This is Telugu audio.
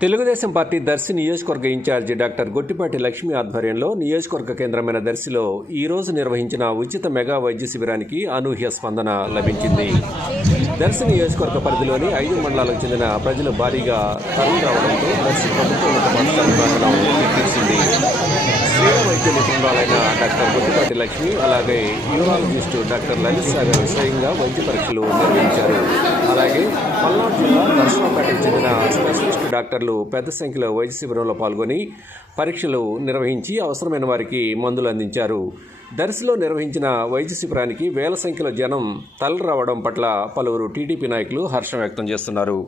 తెలుగుదేశం పార్టీ దర్శి నియోజకవర్గ ఇన్ఛార్జి డాక్టర్ గొట్టిపాటి లక్ష్మి ఆధ్వర్యంలో నియోజకవర్గ కేంద్రమైన దర్శిలో ఈ రోజు నిర్వహించిన ఉచిత మెగా వైద్య శిబిరానికి అనూహ్య స్పందన లభించింది. దర్శి నియోజకవర్గ పరిధిలోని 5 మండలాలకు చెందిన ప్రజలు భారీగా తరలి రావడంతో దర్శి ప్రభుత్వ ఉన్నత పాఠశాల ప్రాంగణం ఎక్కించింది. స్త్రీల వైద్య నిపుణురాలైన డాక్టర్ గొట్టిపాటి లక్ష్మి అలాగే యూరాలజిస్టు డాక్టర్ లలిత్ సాగర్ స్వయంగా వైద్య పరీక్షలు నిర్వహించారు. అలాగే పల్నాడు జిల్లా నర్సరావుపేటకు చెందిన స్పెషలిస్ట్ డాక్టర్లు పెద్ద సంఖ్యలో వైద్య శిబిరంలో పాల్గొని పరీక్షలు నిర్వహించి అవసరమైన వారికి మందులు అందించారు. దర్శిలో నిర్వహించిన వైద్య శిబిరానికి వేల సంఖ్యలో జనం తరలి రావడం పట్ల పలువురు టీడీపీ నాయకులు హర్షం వ్యక్తం చేస్తున్నారు.